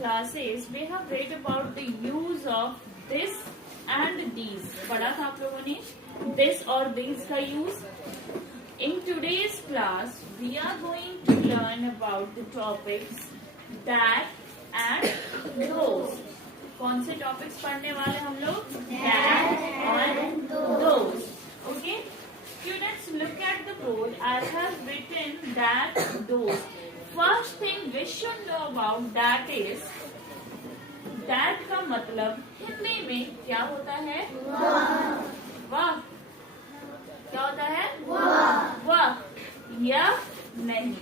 classes we have read about the use of this and these. पढ़ा था आप लोगों ने this और these का use. In today's class we are going to learn about the topics that and those. कौन से topics पढ़ने वाले हम लोग? that and those. Okay, students, look at the board. I have written that those. First thing we should know about that is that का मतलब हिंदी में क्या होता है? वाह। क्या होता है? वाह। यह नहीं,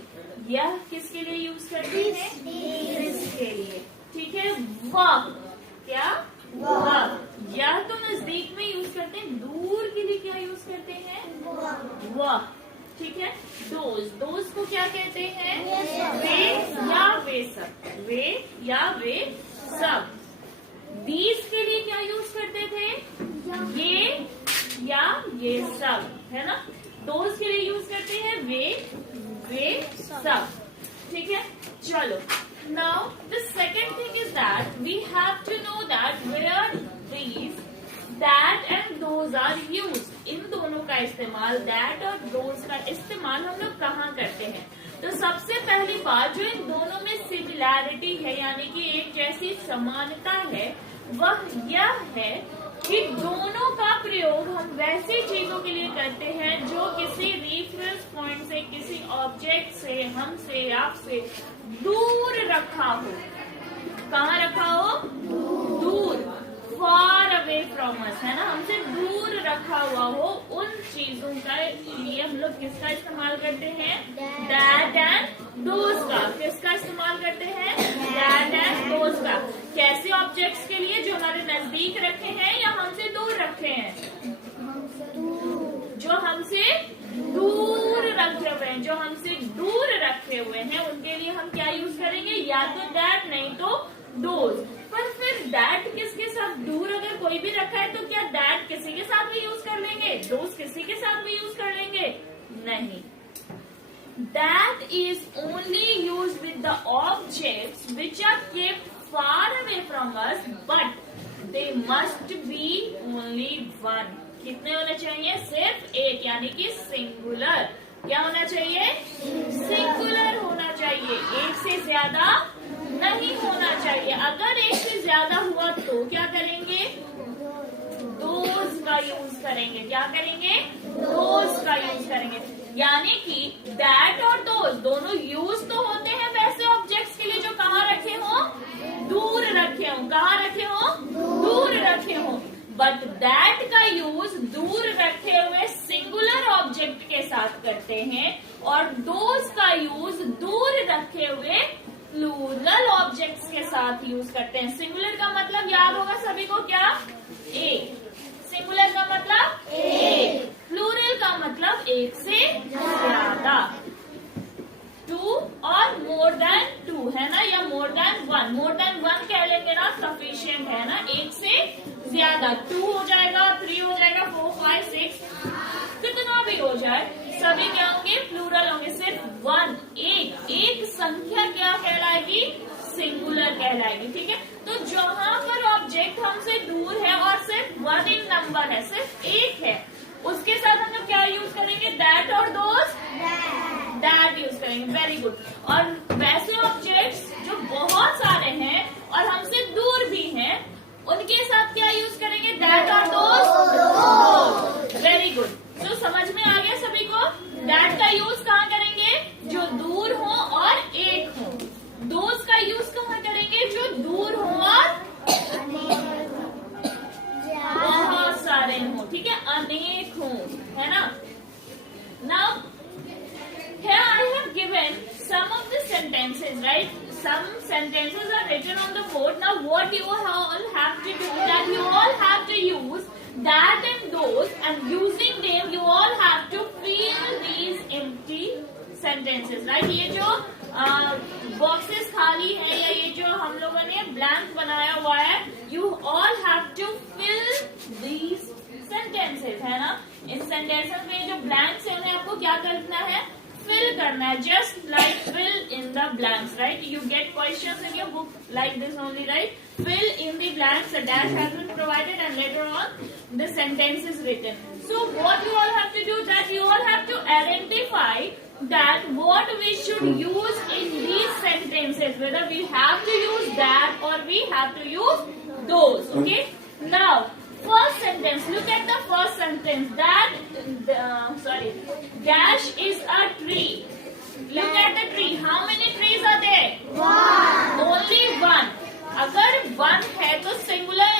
यह किसके लिए यूज करते हैं? इसके लिए, ठीक है। वाह, क्या? वाह। यह तो नजदीक में यूज करते हैं, दूर के लिए क्या यूज करते हैं? वाह, ठीक है। दोज को क्या कहते हैं? वे या वे सब, वे या वे सब। दीज के लिए क्या यूज करते थे? ये या ये सब, है ना। दोज के लिए यूज करते हैं वे सब, ठीक है। चलो, now the second thing is that we have to know that where these that and those are used. इन दोनों का इस्तेमाल, that और those का इस्तेमाल हम लोग कहाँ करते हैं? तो सबसे पहली बात जो इन दोनों में सिमिलैरिटी है, यानी कि एक जैसी समानता है, वह यह है कि दोनों का प्रयोग हम वैसी चीजों के लिए करते हैं जो किसी रेफरेंस पॉइंट से, किसी ऑब्जेक्ट से, हमसे, आपसे दूर रखा हो। कहाँ रखा हो? दूर, far away from us, है ना। हमसे दूर रखा हुआ हो, उन चीजों का लिए हम लोग किसका इस्तेमाल करते हैं? that and those का। किसका इस्तेमाल करते हैं? that and those का। कैसे ऑब्जेक्ट्स के लिए? जो हमारे नजदीक रखे हैं या हमसे दूर रखे हैं? जो हमसे दूर रखे हुए हैं, जो हमसे दूर रखे हुए हैं, उनके लिए हम क्या यूज करेंगे? या तो that, नहीं तो those। पर फिर that किसके साथ? दूर अगर कोई भी रखा है तो क्या that किसी के साथ भी यूज कर लेंगे? those किसी के साथ भी यूज कर लेंगे? नहीं। that is only used with the objects which are kept far away from us, but they must be only one. कितने होने चाहिए? सिर्फ एक, यानी कि सिंगुलर। क्या होना चाहिए? सिंगुलर होना चाहिए, एक से ज्यादा नहीं होना चाहिए। अगर एक से ज्यादा हुआ तो क्या करेंगे? दोज का यूज करेंगे। क्या करेंगे? दोज का यूज करेंगे। यानी कि दैट और दोज दोनों यूज तो होते हैं वैसे ऑब्जेक्ट्स के लिए जो कहाँ रखे हो? दूर रखे हो। कहाँ रखे हो? दूर रखे हो। बट दैट का यूज दूर रखे हुए सिंगुलर ऑब्जेक्ट के साथ करते हैं, और दोज का यूज दूर रखे हुए प्लूरल ऑब्जेक्ट्स के साथ यूज करते हैं। सिंगुलर का मतलब याद होगा सभी को, क्या? एक। सिंगुलर का मतलब एक, प्लूरल का मतलब एक से ज्यादा। टू और मोर देन टू, है ना, या more than one. More than one कह लेंगे ना, सफिशिएंट है ना। एक से ज्यादा, 2 हो जाएगा, 3 हो जाएगा, 4, 5, 6, कितना भी हो जाए, सभी क्या होंगे? प्लूरल होंगे। सिर्फ वन, एक संख्या क्या कहलाएगी? सिंगुलर कहलाएगी, ठीक है। तो जहां पर ऑब्जेक्ट हमसे दूर है और सिर्फ वन इन नंबर है, सिर्फ एक है, उसके साथ हम लोग क्या यूज करेंगे? दैट और दोज, दैट यूज करेंगे। Very good. और वैसे ऑब्जेक्ट्स जो बहुत सारे हैं और हमसे दूर भी हैं, उनके साथ क्या यूज करेंगे? दैट और दोज। Very good. तो समझ में आ गया सभी को? दैट का यूज कहाँ करेंगे? जो दूर हो और एक हो। दोज का यूज कहाँ करेंगे? जो दूर हो और बहुत सारे हो, ठीक है, अनेक हो, है ना। Now here I have given some of the sentences, right? Some sentences are written on the board. Now what you all have to do, that you all have to use that and those, and using them you all have to fill these empty sentences, right? ये जो boxes खाली है, या ये जो हम लोगों ने ब्लैंक बनाया हुआ है, you all have to fill these sentences, है ना। इन सेंटेंसेस में जो ब्लैंक्स है उन्हें आपको क्या करना है? fill करना है, just like fill in the blanks, right? You get questions in your book like this only, right? Fill in the blanks, a dash has been provided and later on the sentence is written. So what you all have to do, that you all have to identify that what we should use in these sentences, whether we have to use that or we have to use those, okay? Now, first sentence, look at the first sentence, that, dash is a tree. Look at the tree, how many trees are there? One. Only one. अगर one है तो singular,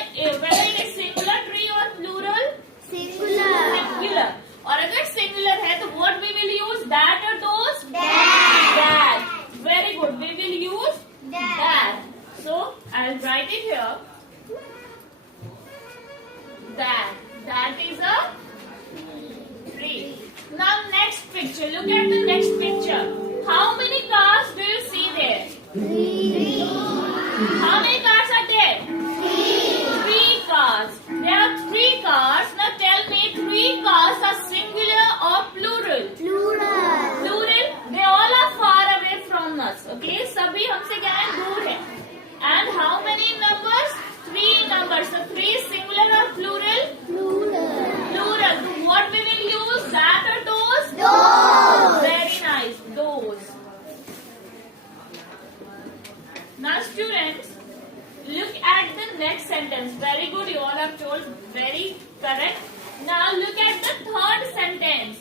whether it is singular tree or plural? Singular. Singular. और अगर singular है तो what we will use, that or those? That. Very good, we will use that. So I'll write it here. That is a tree. Now next picture, look at the next picture. How many cars do you see there? Three. How many cars are there? Three cars. There are three cars. Now tell me, three cars are singular or plural? Plural. Plural. They all are far away from us. Okay, सभी हमसे क्या है, दूर है. And how many numbers? Three numbers. So three is singular or plural? Plural. Plural. So what we will use? That or those? Those. Very nice. Those. Now students, look at the next sentence. Very good. You all have told. Very correct. Now look at the third sentence.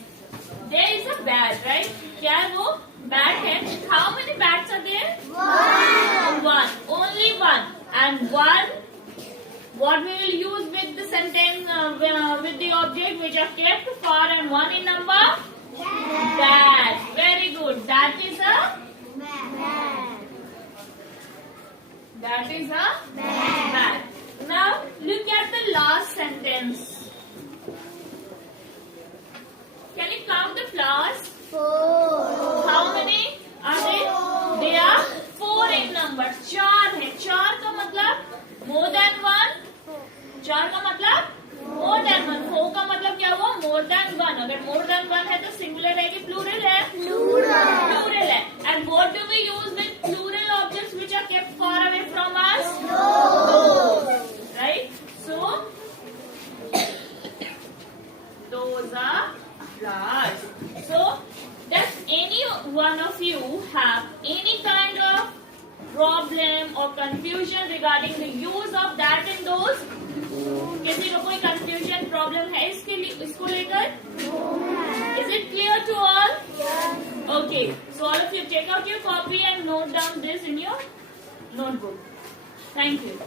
There is a bat, right? क्या है वो? Bat है. How many bats are there? One. One. Only one. And one. What we will use with the sentence, with the object which are kept far and one in number? That. Very good. That is a? That is a? Bat. Now look at the last sentence. Can you count the flowers? Four. How many are there? They are four in number. चार है. चार का मतलब more than one. चार का मतलब more than one. Four का मतलब क्या हुआ? More than one. अगर more than one है तो singular है कि plural है? Plural. Plural है. And what do we use with plural objects which are kept far away from us? Those. Right? So those are flowers. So does any one of you have any kind of problem or confusion regarding the use of that and those? किसी को कोई confusion problem है इसको लेकर? Is it clear to all? Okay. So all of you take out your copy and note down this in your notebook. Thank you.